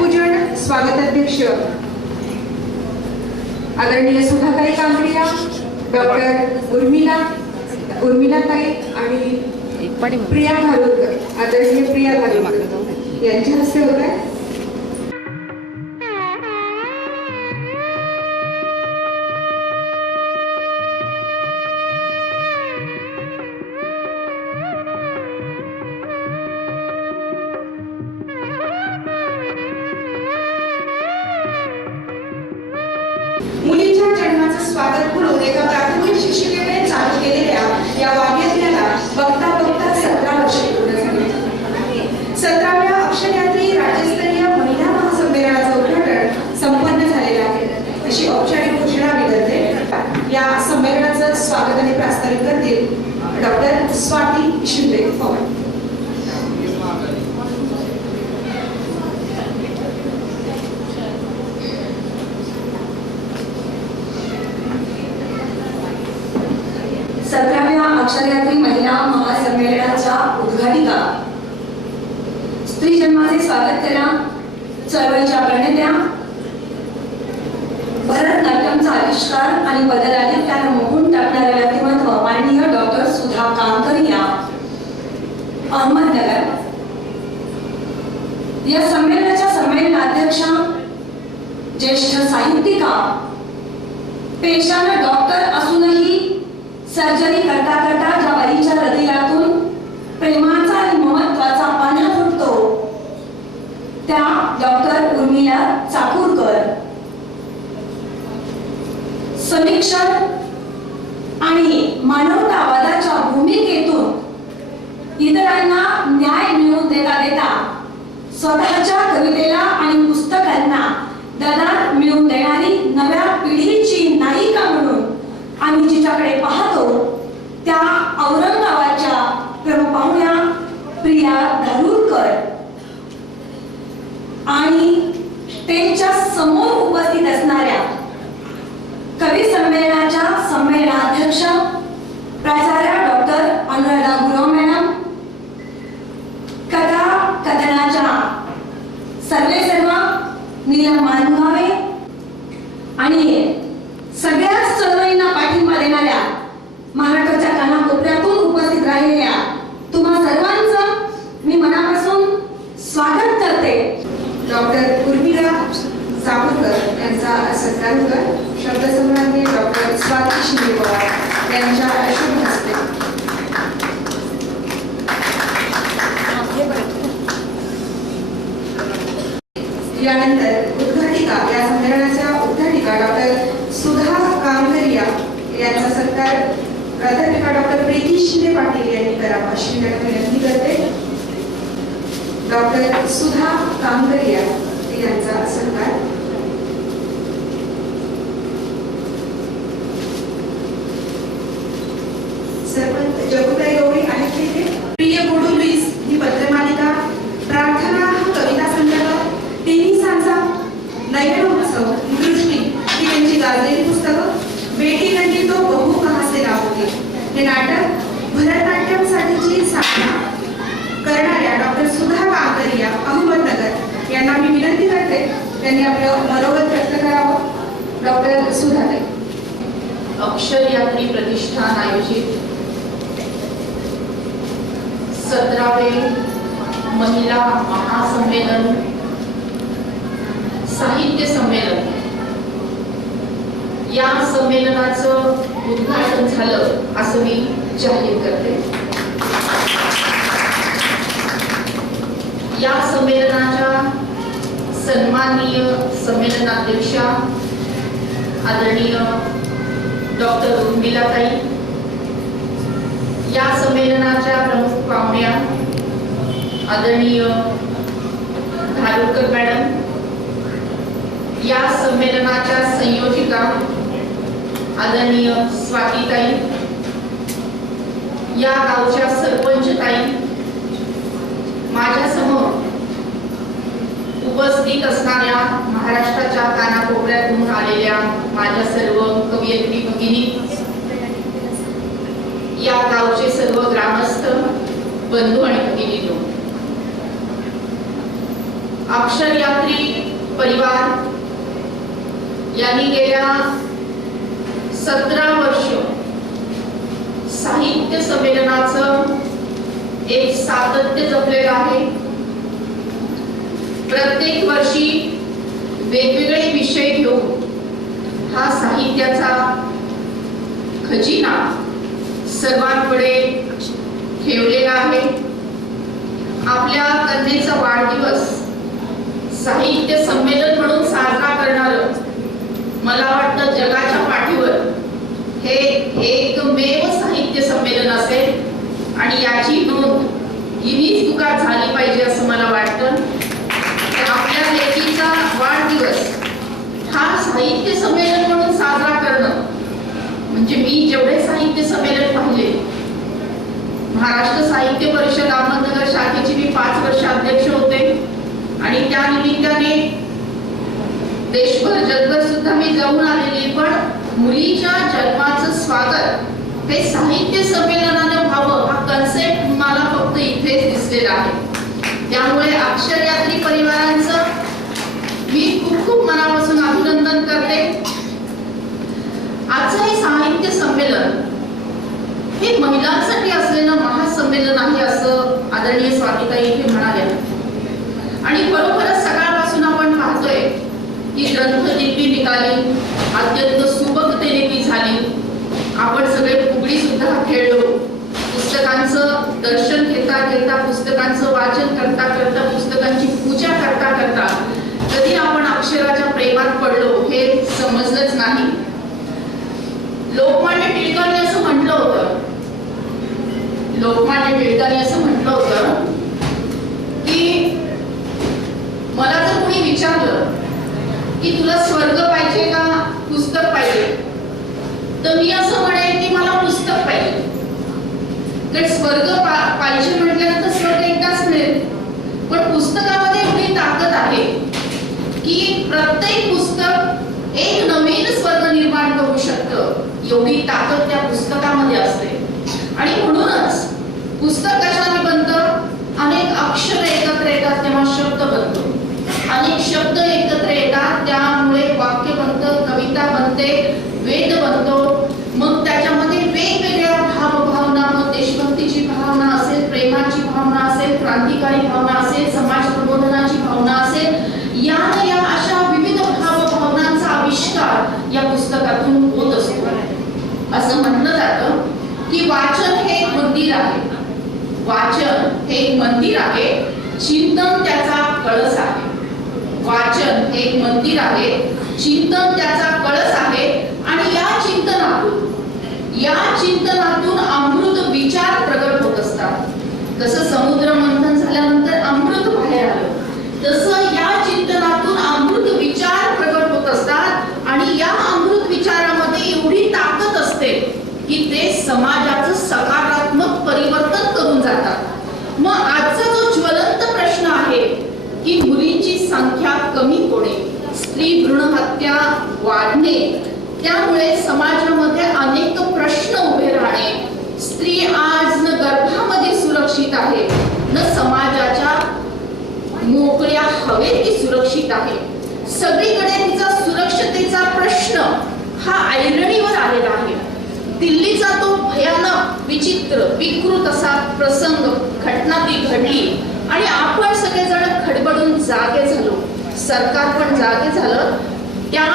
लक्ष्मीपूजन स्वागताध्यक्ष आदरणीय सुधाताई कांबरिया, डॉक्टर उर्मिलाताई आणि प्रिया धारुरकर, आदरणीय प्रिया धारुरकर यांच्या हस्ते होत आहे. मुलीच्या जन्माचं स्वागत म्हणून एका प्राथमिक शिक्षिकेने चालू केलेल्या या वाद्यज्ञाला बघता बघता 17 वर्षे पूर्ण झाली. 17व्या अक्षरयात्री राज्यस्तरीय महिला महासंमेलनाचं उद्घाटन संपन्न झालेलं आहे अशी औपचारिक घोषणा मी करते. या संमेलनाचं स्वागत आणि प्रास्ताविक करतील डॉक्टर स्वाती शिंदे पवार. अक्षरयात्री महिला महासंमेलनाच्या उद्घाटिका, स्त्री जन्माचे स्वागत करा, चळवळीच्या प्रणेत्या, भरतनाट्यमचा आविष्कार आणि बदलाने त्याला मोहून टाकणाऱ्या व्यक्तिमत्व माननीय डॉक्टर सुधा कामकरिया, अहमदनगर. या संमेलनाच्या संमेलनाध्यक्षा, ज्येष्ठ साहित्यिका, पेशाने डॉक्टर असूनही सर्जरी करता करता ज्या बाईच्या हृदयातून प्रेमाचा आणि ममत्वाचा पाना फुटतो त्या डॉक्टर उर्मिला चाकूरकर. समीक्षण आणि मानवतावादाच्या भूमिकेतून इतरांना न्याय मिळवून देता स्वतःच्या कवितेला आणि पुस्तकांना ददार मिळवून देणारी नव्या पिढीची नायिका म्हणून आम्ही जिच्याकडे पाहतो त्या औरंगाबादच्या प्रमुख पाहुण्या प्रिया धारुरकर आणि स्टेजच्या समोर उपस्थित असणाऱ्या कवी संमेलनाच्या संमेलनाध्यक्ष प्राचार्य डॉक्टर अनुराधा गुरव मॅडम, कथा कथनाच्या सर्वेसर्वा नीलम मानगावे आणि सगळ्याच चळवळींना पाठिंबा देणाऱ्या महाराष्ट्राच्या कानाकोपऱ्यातून उपस्थित राहिलेल्या तुम्हा सर्वांचं मी मनापासून स्वागत करते. डॉक्टर उर्मिला चाकूरकर यांचा सत्कार कर. शब्दसंग्रामी डॉक्टर स्वाती शिंदे पवार यांच्या शुभ हस्ते. यानंतर उद्घाटिका, या संमेलनाच्या उद्घाटिका डॉक्टर सुधा कामकरिया यांचा सत्कार प्राध्यापिका डॉक्टर प्रीती शिंदे पाटील यांनी करावा अशी विनंती करते. डॉक्टर सुधा कामकरिया यांचा सत्कार. सरपंच जगुताई गवळी आहेत तिथे. प्रिय गोडू लुईस ही पत्रमालिका, प्रार्थना हा कविता संग्रह, तिन्ही सांजा, नयन उत्सव, दृष्टी ही त्यांची गाजलेली पुस्तकं, बेटी नंदी तो बहु कहा से लावते हे नाटक, भरतनाट्यम साठीची साधना करणाऱ्या डॉक्टर सुधा कामकरिया अहमदनगर यांना मी विनंती करते त्यांनी आपलं मनोगत व्यक्त करावं. डॉक्टर सुधाताई. अक्षरयात्री प्रतिष्ठान आयोजित 17वे महिला महासंमेलन साहित्य संमेलन या संमेलनाचं उद्घाटन झालं असं मी जाहीर करते. या संमेलनाच्या सन्माननीय संमेलनाध्यक्षा आदरणीय डॉक्टर उर्मिलाताई, या संमेलनाच्या प्रमुख पाहुण्या आदरणीय धारुरकर मॅडम, या संमेलनाच्या संयोजिका आदरणीय स्वातीताई, या गावच्या सरपंचताई, माझ्यासमोर उपस्थित असणाऱ्या महाराष्ट्राच्या कानाकोपऱ्यातून आलेल्या माझ्या सर्व कवयित्री भगिनी, या गावचे सर्व ग्रामस्थ बंधू आणि भगिनींनो, अक्षरयात्री परिवार यांनी गेल्या 17 वर्ष साहित्य संमेलनाचं एक सातत्य जपलेलं आहे. प्रत्येक वर्षी वेगवेगळे विषय घेऊन हा साहित्याचा खजिना सर्वांकडे ठेवलेला आहे. आपल्या कन्येचा वाढदिवस साहित्य संमेलन म्हणून साजरा करणारं मला वाटतं जगाच्या पाठीवर हे एकमेव साहित्य संमेलन असेल आणि याची नोंद गिनीज बुकात झाली पाहिजे असं मला वाटतं. आपल्या लेकीचा वाढदिवस हा साहित्य संमेलन म्हणून साजरा करणं म्हणजे मी जेवढे साहित्य संमेलन पाहिले, महाराष्ट्र साहित्य परिषद अहमदनगर शाखेची मी 5 वर्ष अध्यक्ष होते आणि त्या निमित्ताने देशभर जगभर सुद्धा मी जाऊन आलेली. पण मुलीच्या जन्माचं स्वागत हे साहित्य संमेलनाने व्हावं हा कन्सेप्ट मला फक्त इथेच दिसलेला आहे. त्यामुळे अक्षरयात्री परिवारांचं मी खूप खूप मनापासून अभिनंदन करते. आजचं हे साहित्य संमेलन हे महिलांसाठी असलेलं महासंमेलन आहे असं आदरणीय स्वातीताई इथे म्हणाल्या. आणि खरोखरच सकाळपासून आपण पाहतोय की ग्रंथदिंडी निघाली, अत्यंत सुबकतेने ती झाली. आपण सगळे फुगडी सुद्धा खेळलो. पुस्तकांचं दर्शन घेता घेता, पुस्तकांचं वाचन करता करता, पुस्तकांची पूजा करता करता कधी आपण अक्षराच्या प्रेमात पडलो हे समजलंच नाही. लोकमान्य टिळकांनी असं म्हटलं होतं, की मला जर कोणी विचारलं की तुला स्वर्ग पाहिजे का पुस्तक पाहिजे, तर मी असं म्हणेन की मला पुस्तक पाहिजे. तर स्वर्ग पाहिजे म्हटल्यानंतर स्वर्ग एकदाच मिळेल, पण पुस्तकामध्ये एवढी ताकद आहे की प्रत्येक पुस्तक एक नवीन स्वर्ग निर्माण करू शकतं. एवढी ताकद त्या पुस्तकामध्ये असते. आणि म्हणूनच पुस्तक कशाने बनतं? अनेक अक्षर एकत्र येतात तेव्हा शब्द बनतो. अनेक शब्द एकत्र येतात त्यामुळे वाक्य बनतं, कविता बनते, वेद बनतो. मग त्याच्यामध्ये वेगवेगळ्या भावभावना, मग देशभक्तीची भावना असेल, प्रेमाची भावना असेल, क्रांतिकारी भावना असेल, समाज प्रबोधनाची भावना असेल, या अशा विविध भावभावनांचा आविष्कार या पुस्तकातून होत असतो. असं म्हटलं जातं की वाचन हे एक मंदिर आहे. वाचन हे एक मंदिर आहे, चिंतन त्याचा कळस आहे. वाचन हे एक मंदिर आहे, चिंतन त्याचा कळस आहे. आणि या चिंतनातून अमृत विचार प्रगट होत असतात. जसं समुद्र मंथन झाल्यानंतर अमृत बाहेर आलं, तसं या चिंतनातून अमृत विचार प्रगट होत असतात. आणि या अमृत विचारामध्ये एवढी ताकद असते की ते समाजाचं सकारात्मक परिवर्तन करून जातात. मग आजचा जो ज्वलंत प्रश्न आहे की मुलींची संख्या कमी होणे, स्त्री भ्रूण हत्या वाढणे, त्यामुळे समाजामध्ये अनेक प्रश्न उभे राहणे. स्त्री आज न गर्भामध्ये सुरक्षित आहे, न समाजाच्या मोकळ्या हवेत ती सुरक्षित आहे. सगळीकडे तिचा सुरक्षतेचा प्रश्न हा ऐरणीवर आलेला आहे. दिल्लीचा तो भयानक, विचित्र, विकृत असा प्रसंग, घटना ती घडली आणि आपण सगळेजण खडबडून जागे झालो. सरकार पण जागे झालं. त्या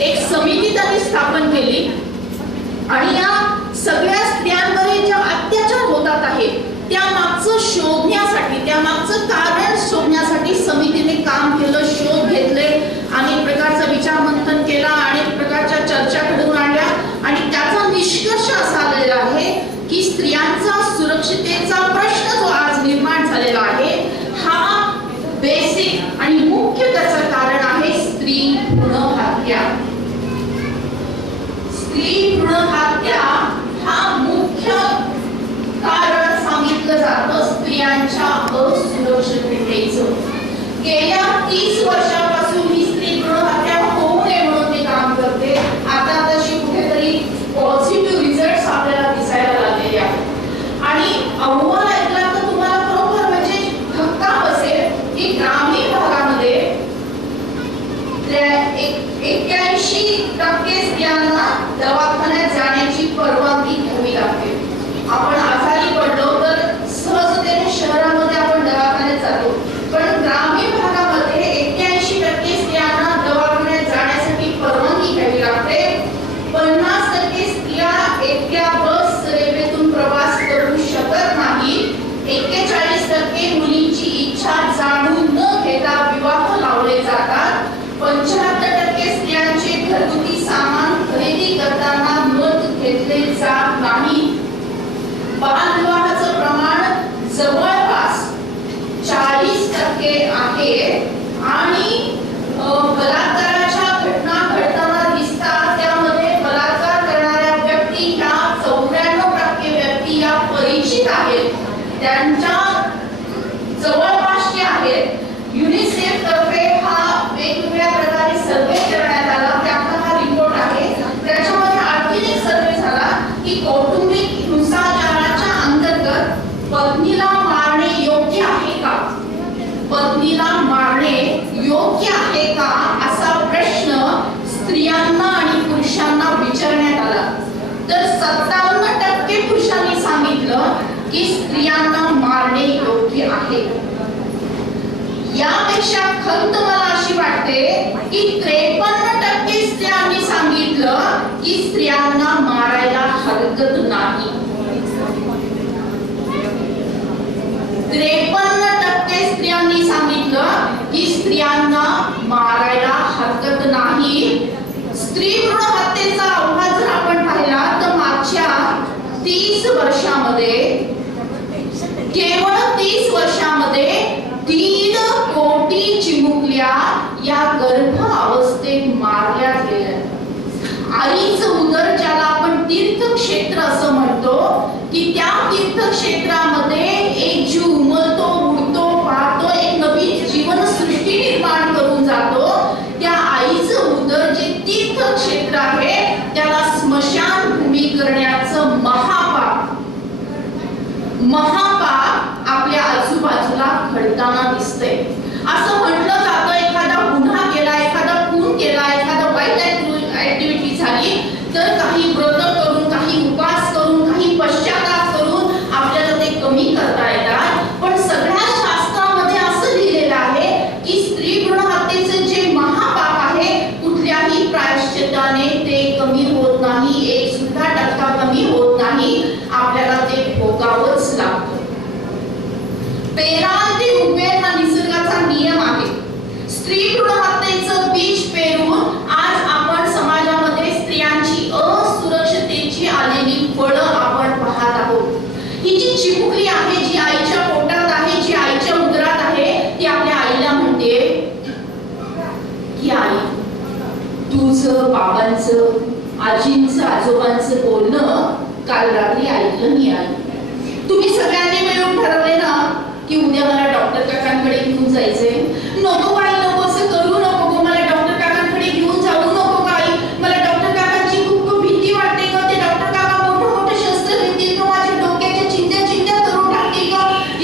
एक समिती त्यांनी स्थापन केली आणि या सगळ्या स्त्रियांवर ज्या अत्याचार होतात आहेत त्या मागचं शोधण्यासाठी, त्या मागचं कारण शोधण्यासाठी समितीने काम केलं, शोध घेतले, अनेक प्रकारचं विचार मंथन केला, अनेक प्रकारच्या चर्चा घडवून आणल्या आणि त्याचा निष्कर्ष असा आलेला आहे की स्त्रियांचा सुरक्षिततेचा प्रश्न जो आज निर्माण झालेला आहे हा बेसिक आणि मुख्य त्याचं कारण आहे स्त्री भ्रूण हत्या. स्त्री भ्रूण हत्या हा मुख्य कारण सांगितलं जातं स्त्रियांच्या असुरक्षिततेचं. गेल्या 30 वर्षापासून ही स्त्री भ्रूण हत्या होऊ नये म्हणून मी काम करते. आता तशी कुठेतरी पॉझिटिव्ह रिझल्ट्स आपल्याला दिसायला लागलेले आहेत आणि अहवाल ऐकला तर तुम्हाला खरोखर म्हणजे धक्का बसेल की ग्रामीण भागात 81% स्त्रियांना दवाखान्यात जाण्याची परवानगी घ्यावी लागते. आपण आजारी पडलो तर सहजतेने शहरामध्ये आपण दवाखान्यात जातो, पण ग्रामीण भागामध्ये 81% स्त्रियांना दवाखान्यात जाण्यासाठी परवानगी घ्यावी लागते. 50% स्त्रिया एकट्या बस रेल्वेतून प्रवास करू शकत नाही. 41% मुलींची इच्छा जाणून न घेता विवाह लावले जातात. 75% स्त्रियांचे घरगुती सामान खरेदी करताना मत घेतले जात नाही. बालविवाहाचं प्रमाण जवळपास 40% आहे आणि बलात्काराच्या घटना घडताना दिसतात. त्यामध्ये बलात्कार करणाऱ्या व्यक्ती ह्या 94% व्यक्ती या परिचित आहेत. त्यांच्या जवळपास जे आहेत. युनिसेफ तर्फे हा वेगवेगळ्या प्रकारे सर्वे करण्यात आला. त्याचा हा रिपोर्ट आहे. त्याच्यामध्ये आणखी एक सर्वे झाला की कौटुंबिक हिंसाचाराच्या अंतर्गत पत्नीला मारणे योग्य आहे का? पत्नीला मारणे योग्य आहे का असा प्रश्न स्त्रियांना आणि पुरुषांना विचारण्यात आला. तर 57% पुरुषांनी सांगितलं की स्त्रियांना मारणे योग्य आहे. यापेक्षा खंत मला अशी वाटते की 53% स्त्रियांनी सांगितलं की स्त्रियांना मारायला हरकत नाही. 53% स्त्रियांनी सांगितलं की स्त्रियांना मारायला हरकत नाही. स्त्री भ्रूण हत्येचा अपघात जर आपण पाहिला तर मागच्या 30 वर्षामध्ये केवळ 30 वर्षामध्ये 3 कोटी चिमुकल्या या गर्भ अवस्थेत मारल्या गेल्या. आईचं उदर ज्याला आपण तीर्थक्षेत्र असं म्हणतो की त्या तीर्थक्षेत्रामध्ये एक जीव उमलतो, उडतो, पाहतो, एक नवीन जीवनसृष्टी निर्माण करून जातो. त्या आईचं उदर जे तीर्थक्षेत्र आहे त्याला स्मशानभूमी करण्याचं महापाप आपल्या आजूबाजूला घडताना दिसतंय. असं म्हटलं जातं एखादा गुन्हा केला, एखादा खून केला, एखादा वाईट ऍक्टिव्हिटी झाली तर काही व्रत करून, काही उपवास करून, काही पश्चाताप करून आपल्याला ते कमी करता येतात. पण सगळ्या शास्त्रामध्ये असं लिहिलेलं आहे की स्त्री भ्रूण हत्येचे जे महापाप आहे कुठल्याही प्रायश्चित्ताने ते कमी होत नाही. 1% कमी होत नाही. आपल्याला ते भोगावंच लागतं. पेराल ते उगवेल हा निसर्गाचा नियम आहे. स्त्री भ्रूण हत्येचं बीज पेरून आज आपण समाजामध्ये स्त्रियांची असुरक्षिततेची आलेली फळं आपण पाहत आहोत. ही जी चिमुकली आहे, जी आईच्या पोटात आहे, जी आईच्या उदरात आहे, ती आपल्या आईला म्हणते की आई तुझं, बाबांचं, आजींचं, आजोबांचं बोलणं काल रात्री ऐकलं मी. आई तुम्ही सगळ्यांनी मिळून ठरवले ना की उद्या मला डॉक्टर काकांकडे घेऊन जायचंय. नको आई, नको असं करू नको गो. मला डॉक्टर काकांकडे घेऊन जाऊ नको का आई. मला डॉक्टर काकांची खूप भीती वाटते ग. ते डॉक्टर काका मोठे शस्त्र घेतील ग. माझ्या डोक्याच्या चिंध्या करून टाकतील ग.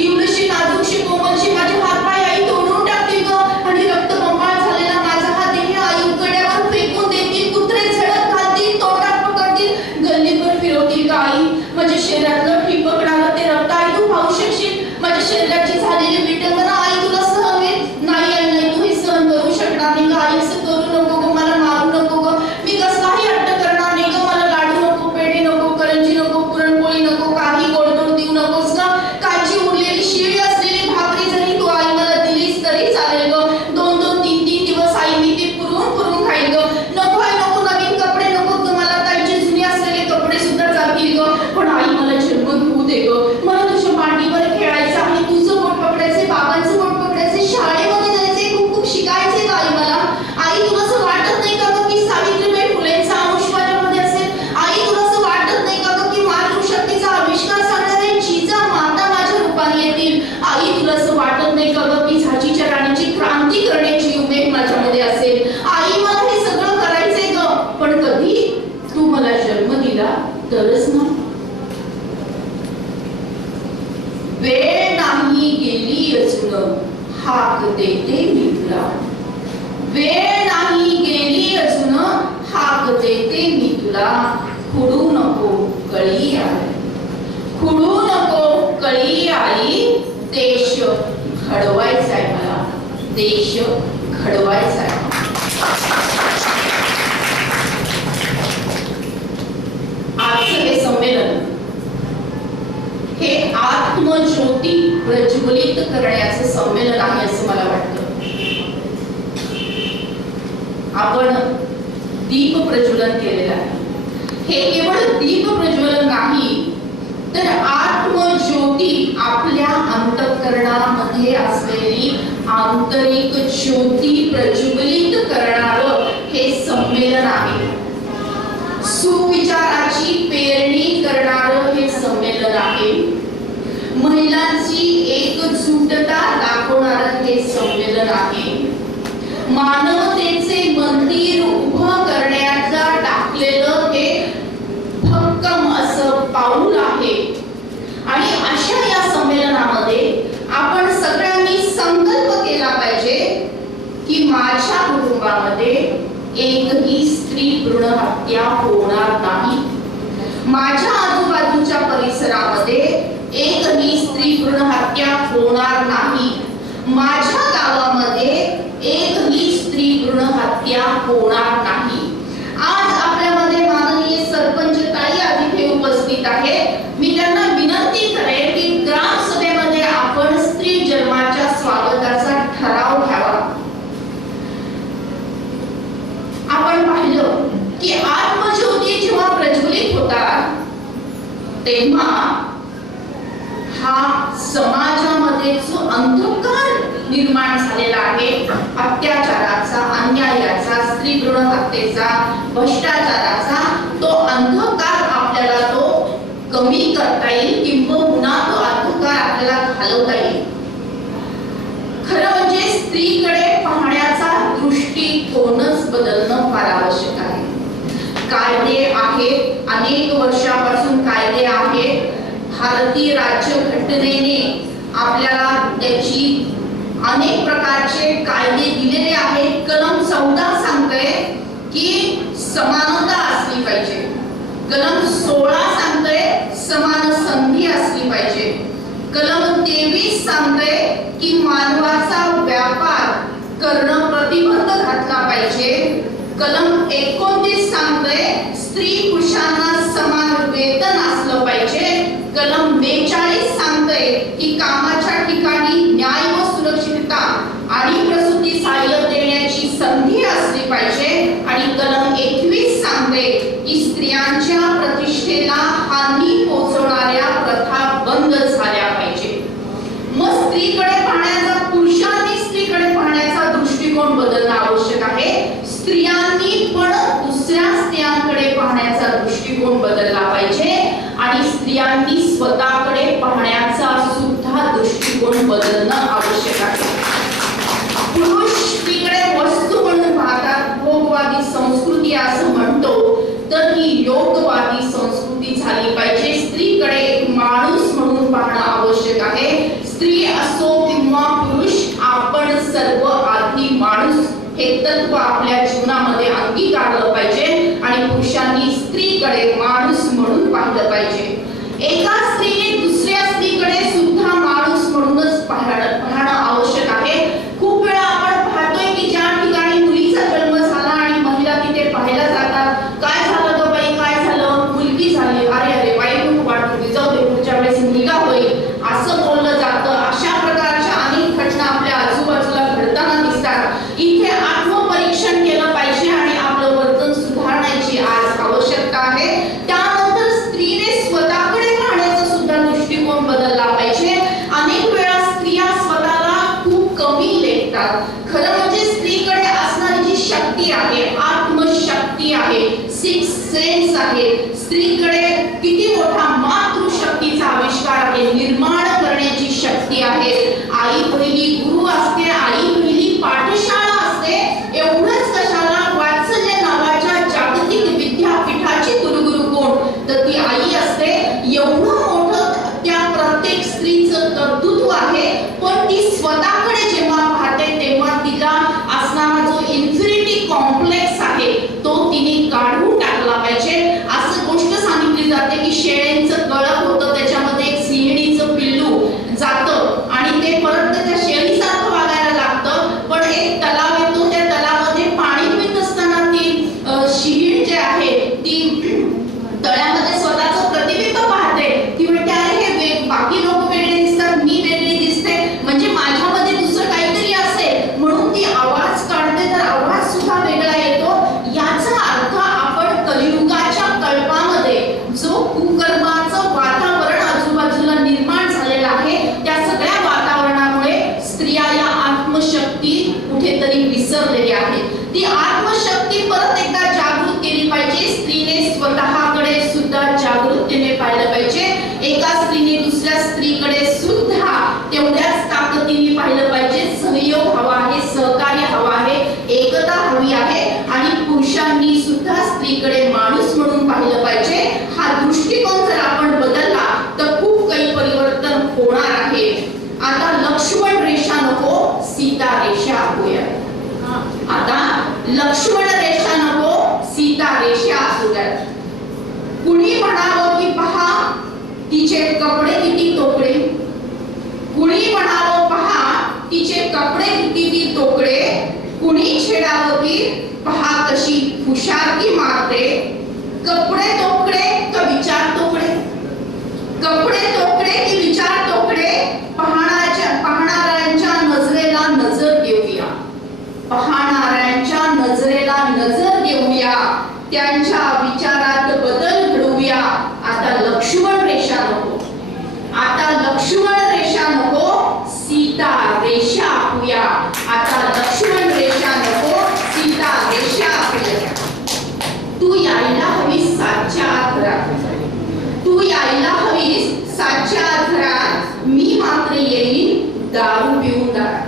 एवढीशी नाजूकशी कोमलशी माझे हातपाय आई तोडून टाकतील ग. आणि रक्तबंबाळ झालेला माझा हा देह आई उकड्यावर फेकून देतील. कुत्रे झडप घालतील, तोंडात पकडतील, गल्लीवर फिरवतील ग. आई माझ्या शरीरातलं ठिपकणारं ते रक्त आई तू पाहू शकशील. माझ्या शरीराची झालेली विटंबना आई तुला सहन होईल. नाही आई नाही, तू हे सहन करू शकणार नाही ग. आई असं करू नको ग. मला मारू नको ग. मी कसलाही हट्ट करणार नाही ग. मला लाडू नको, पेढे नको, करंजी नको, पुरणपोळी नको, काही गोडधोड देऊ नकोस ग. काची उरलेली शिळी असलेली भाकरी जरी तू आई मला दिलीस तरी चालेल ग. 2-2, 3-3 दिवस आई मी ते पुरून खाईल ग. नको आई नको, नवीन कपडे नको ग. मला ताईचे जुने असलेले कपडे सुद्धा चालतील ग. पण आई मला जन्म घेऊ दे ग. मला तुझ्या मांडीवर खेळायचं आणि तुझं बोट पकडायचे, बाबांचं बोट पकडायचे, शाळेमध्ये जायचे, खूप शिकायचे ग आई मला. आई तुला असं वाटत नाही का ग की सावित्रीबाई फुलेंचा अंश माझ्यामध्ये असेल? आई तुला असं वाटत नाही का ग की मातृशक्तीचा आविष्कार सांगणारे जिजा माता माझ्या रूपाने येतील? आई तुला असं वाटत नाही का ग की झाशीच्या राणीची क्रांती करण्याची उमेद माझ्यामध्ये असेल? आई मला हे सगळं करायचंय ग. पण कधी तू मला जन्म दिला तरच ना. वेळ नाही गेली अजून हाक देते मी तुला. वेळ नाही गेली अजून राग देते मी तुला, खुडू नको कळी आई, खुडू नको कळी आई, देश घडवायचा आहे मला, देश घडवायचा आहे. आजचं हे संमेलन हे आत्मज्योती प्रज्वलित करण्याचं संमेलन आहे असं मला वाटतं. आपण दीप प्रज्वलन केलेलं आहे. हे केवळ दीप प्रज्वलन नाही तर आत्मज्योती, आपल्या अंतःकरणामध्ये असलेली आंतरिक ज्योती प्रज्वलित करणारं हे संमेलन आहे. सुविचाराची पेरणी करणारं हे संमेलन आहे. महिलांची एकजुटता दाखवणारं हे संमेलन आहे. मानवतेचे मंदिर उभं करण्याचा टाकलेलं हे भक्कम असं पाऊल आहे. आणि अशा या संमेलनामध्ये आपण सगळ्यांनी संकल्प केला पाहिजे की माझ्या कुटुंबामध्ये एकही स्त्री भ्रूण हत्या होणार नाही. माझ्या आजूबाजूच्या परिसरामध्ये एकही स्त्री भ्रूण हत्या होणार नाही. माझ्या गावामध्ये एकही स्त्री भ्रूण हत्या होणार नाही. आज आपल्यामध्ये माननीय सरपंच ताई इथे उपस्थित आहे. मी त्यांना विनंती करेन की ग्रामसभेमध्ये आपण स्त्री जन्माच्या स्वागताचा ठराव घ्यावा. आपण पाहिलं की आत्मज्योती जेव्हा प्रज्वलित होतात तेव्हा हा समाजामध्ये जो अंधकार निर्माण झालेला आहे, अत्याचाराचा, अन्यायाचा, स्त्री भ्रूण हत्येचा, भ्रष्टाचाराचा, तो अंधकार आपल्याला तो कमी करता येईल किंबहुना तो अंधकार आपल्याला घालवता येईल. खरं म्हणजे स्त्रीकडे पाहण्याचा दृष्टिकोनच बदलणं फार आवश्यक आहे. कायदे आहेत, अनेक वर्षापासून कायदे आहेत. भारतीय राज्यघटनेने आपल्याला त्याची अनेक प्रकारचे कायदे दिलेले आहेत. कलम 14 सांगतोय की समानता असली पाहिजे. कलम 16 सांगतोय समान संधी असली पाहिजे. कलम 23 सांगतोय की मानवाचा व्यापार करणं प्रतिबंध घातला पाहिजे. कलम 29 सांगतोय स्त्री पुरुषांना समान वेतन असलं पाहिजे. कलम 42 सांगतोय की कामाच्या ठिकाणी न्याय व सुरक्षितता आणि प्रसूती सहाय्य देण्याची संधी असली पाहिजे. आणि कलम 21 सांगते की स्त्रियांच्या प्रतिष्ठेला हानी पोहोचवणाऱ्या प्रथा बंद झाल्या पाहिजे. मग स्त्रीकडे पाहण्याचा, पुरुषांनी स्त्रीकडे पाहण्याचा दृष्टिकोन बदलणं आवश्यक आहे. स्त्रियांनी पण दुसऱ्या स्त्रियांकडे पाहण्याचा दृष्टिकोन बदलला पाहिजे. आणि स्त्रियांनी स्वतःकडे पाहण्याचा सुद्धा दृष्टिकोन बदलणं आवश्यक आहे. पुरुष स्त्रीकडे वस्तू म्हणून पाहतात, भोगवादी संस्कृती असं म्हणतो, तर ही योगवादी संस्कृती झाली पाहिजे. स्त्रीकडे एक माणूस म्हणून पाहणं आवश्यक आहे. स्त्री असो किंवा पुरुष, आपण सर्व आधी माणूस हे तत्व आपल्या जीवनामध्ये अंगीकारलं पाहिजे. आणि पुरुषांनी स्त्रीकडे माणूस म्हणून पाहिलं पाहिजे. एका स्त्रीने दुसऱ्या स्त्रीकडे सुद्धा माणूस म्हणूनच पाहणं आवश्यक आहे. खूप वेळा आपण पाहतोय की ज्या ठिकाणी मुलीचा जन्म झाला आणि महिला तिथे पाहायला जातात, काय झालं ग बाई, काय झालं, मुलगी झाली, अरे अरे बाई खूप वाटत, जाऊ दे पुढच्या वेळेस मुलगा होईल, असं बोललं जातं. अशा प्रकारच्या अनेक घटना आपल्या आजूबाजूला घडताना दिसतात. इथे आत्मपरीक्षण केलं पाहिजे आणि आपलं वर्तन सुधारण्याची आज आवश्यकता आहे. त्यानंतर स्त्रीने स्वतःकडे पाहण्याचा सुद्धा दृष्टिकोन बदलला पाहिजे. अनेक वेळा स्त्रिया स्वतःला खूप कमी लेखतात. खरं म्हणजे स्त्रीकडे असणारी जी शक्ती आहे, आत्मशक्ती आहे, सिक्स सेन्स आहे, स्त्रीकडे किती मोठा मातृशक्तीचा आविष्कार आहे, निर्माण करण्याची शक्ती आहे. आई पहिली गुरु असते, आई पहिली पाठशाळा असते. एवढंच कशाला, वात्सल्य नावाच्या जागतिक विद्यापीठाची कुलगुरू कोण, तर ती आई असते. एवढं मोठं त्या प्रत्येक स्त्रीचं कर्तृत्व आहे. पण ती स्वतःकडे जेव्हा पाहते तेव्हा तिला असणारा जो इन्फिनिटी कॉम्प्लेक्स आहे तो तिने काढून बऱ्यापैकी शेळ्यांचं कळप होतं, त्याच्यामध्ये एक सिंहणीचं पिल्लू जातं आणि ते परत त्याच्या शेळीसारखं वागायला लागतं. पण एक तलाव येतो, त्या तलावामध्ये पाणी पित असताना ती शिहीण जी आहे ती तळ्यामध्ये स्वतःचं प्रतिबिंब पाहते. ती म्हणते, अरे हे बाकी लोक वेगळे दिसतात, मी वेगळी दिसते, म्हणजे माझ्यामध्ये दुसरं काहीतरी असेल. म्हणून ती आवाज काढते, तर आवाज सुद्धा वेगळा येतो. याचा अर्थ आपण कलियुगाच्या कल्पामध्ये जो कुकर्माचं वातावरण आजूबाजूला निर्माण झालेलं आहे, त्या सगळ्या वातावरणामुळे स्त्रिया या आत्मशक्ती कुठेतरी विसरलेल्या आहेत. ती आत्मशक्ती परत एकदा जागृत केली पाहिजे. स्त्रीने स्वतःकडे सुद्धा जागृतीने पाहिलं पाहिजे. एका स्त्रीने दुसऱ्या स्त्रीकडे सुद्धा तेवढ्याच ताकदीने पाहिलं पाहिजे. सहयोग हवा आहे, सहकार्य हवा आहे, एकता हवी आहे आणि पुरुषांनी सुद्धा स्त्रीकडे माणूस म्हणून पाहिलं पाहिजे. हा दृष्टिकोन जर आपण बदलला तर खूप काही परिवर्तन होणार आहे. आता लक्ष्मण रेषा नको, सीता रेषा होऊया. आता लक्ष्मण रेषा नको, सीता रेषा असुद्यात. कुणी म्हणावं की पहा तिचे कपडे किती तोकडे, कुणी म्हणावं पहा तिचे कपडे किती तोकडे, कुणी छेडावं की पहा कशी हुशारकी मारते. कपडे तोकडे का विचार तोकडे, कपडे तोकडे की विचार तोकडे, पाहणाऱ्यांच्या नजरेला नजर देऊया, पाहणाऱ्यांच्या नजरेला नजर देऊया, त्यांच्या विचारात बदल घडवूया. आता लक्ष्मण रेषा नको, आता लक्ष्मण रेषा नको, सीता रेषा आखूया. आता लक्ष्मण रेषा नको, सीता रेषा आखूया. तू यायला हवीस सातच्या घरात, तू यायला हवीस सातच्या घरात, मी मात्र येईन दारू पिऊन दारात.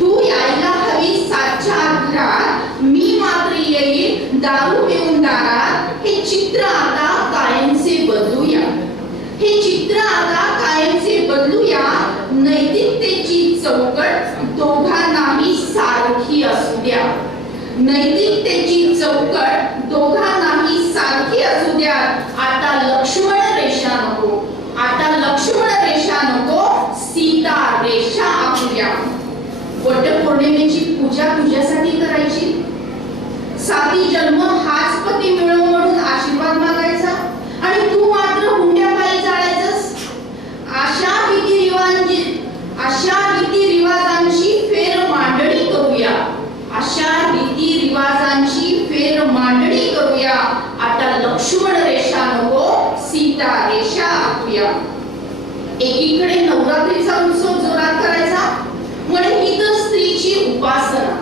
तू यायला हवीस सातच्या घरात, मी मात्र येईन दारू पिऊन दारात. हे चित्र आता कायमचे बदलूया, हे चित्र आता कायमचे बदलूया. नैतिकतेची चौकट दोघांनाही सारखी असू द्या, नैतिकतेची चौकट दोघांनाही सारखी असू द्या. आता लक्ष्मण रेषा नको, आता लक्ष्मण रेषा नको, सीता रेषा आखूया. वटपौर्णिमेची पूजा तुझ्यासाठी करायची, साती जन्म हाच पती मिळव म्हणून आशीर्वाद मागायचा आणि तू मात्र हुंड्या पायी जाळायचंस. अशा रीतिरिवाजांची फेर मांडणी करूया, अशा रीतिरिवाजांची फेर मांडणी करूया. आता लक्ष्मण रेषा नको, सीता रेषा आखूया. एकीकडे नवरात्रीचा उत्सव जोरात करायचा, म्हणजे ही तर स्त्रीची उपासना.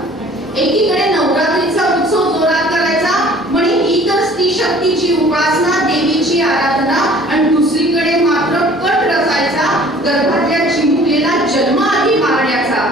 एकीकडे नवरात्रीचा उत्सव जोरात करायचा, म्हणजे ही तर स्त्री शक्तीची उपासना, देवीची आराधना, आणि दुसरीकडे मात्र कट रचायचा, गर्भातल्या चिमुकलेला जन्म आधी मारण्याचा.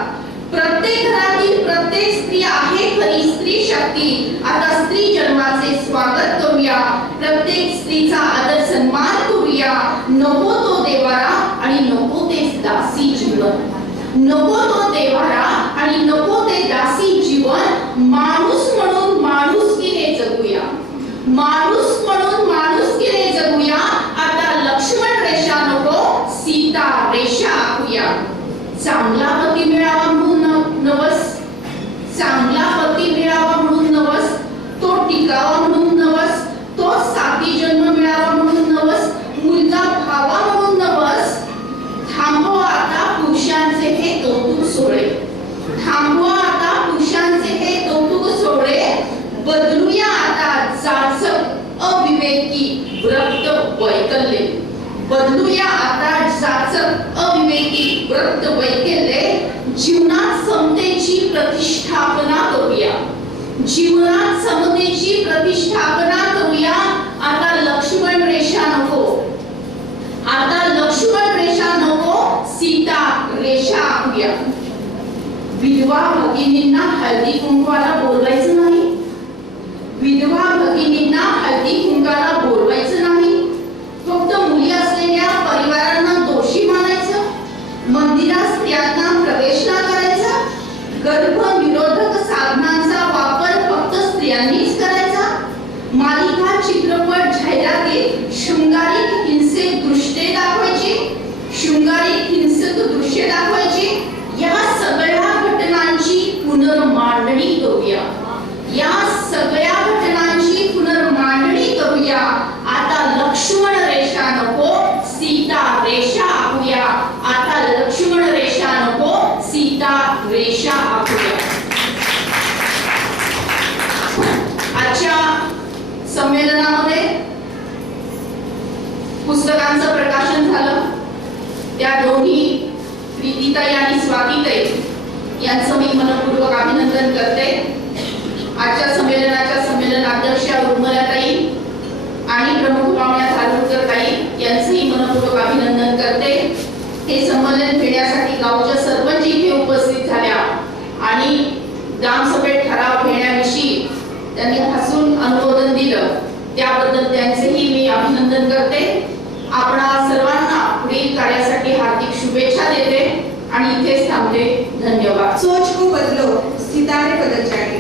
प्रत्येक घरातील प्रत्येक स्त्री आहे खरी स्त्री शक्ती. आता स्त्री जन्माचे स्वागत करूया, प्रत्येक स्त्रीचा आदर सन्मान करूया. नको तो देवारा आणि नको ते दासी जीवन, नको तो देवारा आणि नको ते दासी जीवन. माणूस म्हणून माणुसकीने जगूया, माणूस म्हणून माणुसकीने जगूया. आता लक्ष्मण रेषा नको, सीता रेषा आखूया. चांगला पती मिळावा म्हणून नवस, चांगला पती मिळावा म्हणून नवस, तो टिकावा म्हणून नवस, तो साती जन्म मिळावा म्हणून नवस, मुलगा भावा म्हणून नवस. थांबवा आता पुरुषांचे हे कौतुक सोहळे, थांबवा आता पुरुषांचे हे कौतुक सोहळे. बदलूया आता जाचक अविवेकी व्रत वैकल्य, बदलूया आता जाचक अविवेकी व्रत वैकल्य. जीवनात समतेची प्रतिष्ठापना करूया, जीवनात समतेची प्रतिष्ठापना करूया. आता लक्ष्मण रेषा नको, आता लक्ष्मण रेषा नको, सीता रेषा आखूया. विधवा भगिनींना हळदी कुंकवाला बोलवायचं नाही, विधवा भगिनींना हळदी कुंकाला बोलवायचं नाही. फक्त मुली असलेल्या परिवारांना दोषी मानायचं, मंदिरात स्त्रियांना प्रवेश न करायचा, गर्भनिरोधक साधनांचा वापर फक्त स्त्रियांनीच करायचा. मालिका, चित्रपट, जाहिराती शृंगारिक हिंसेक दृश्ये दाखवायची, शृंगारिक हिंसक दृश्ये दाखवायची, या सगळ्या घटनांची पुनर्मांडणी करूया, या सगळ्या घटनांची पुनर्मांडणी करूया. आता लक्ष्मण रेषा नको, सीता रेषा आखूया. आता लक्ष्मण रेषा नको, सीता रेषा आखूया. आजच्या संमेलनामध्ये पुस्तकांचं प्रकाशन झालं. त्या दोन्ही प्रीतीताई आणि स्वातीताई यांचं मी मनपूर्वक अभिनंदन करते. आजच्या संमेलनाच्या संमेलनाध्यक्षा उर्मिलाताई आणि प्रमुख पाहुण्या धारूरकर ताई यांचंही मनपूर्वक अभिनंदन करते. हे संमेलन घेण्यासाठी गावच्या सरपंच इथे उपस्थित झाल्या आणि ग्रामसभेत ठराव घेण्याविषयी त्यांनी हसून अनुमोदन दिलं, त्याबद्दल त्यांचेही मी अभिनंदन करते. आपणा सर्वांना पुढील कार्यासाठी हार्दिक शुभेच्छा देते आणि इथेच थांबते. धन्यवाद. सोच को बदलो, सितारे बदल जाएंगे.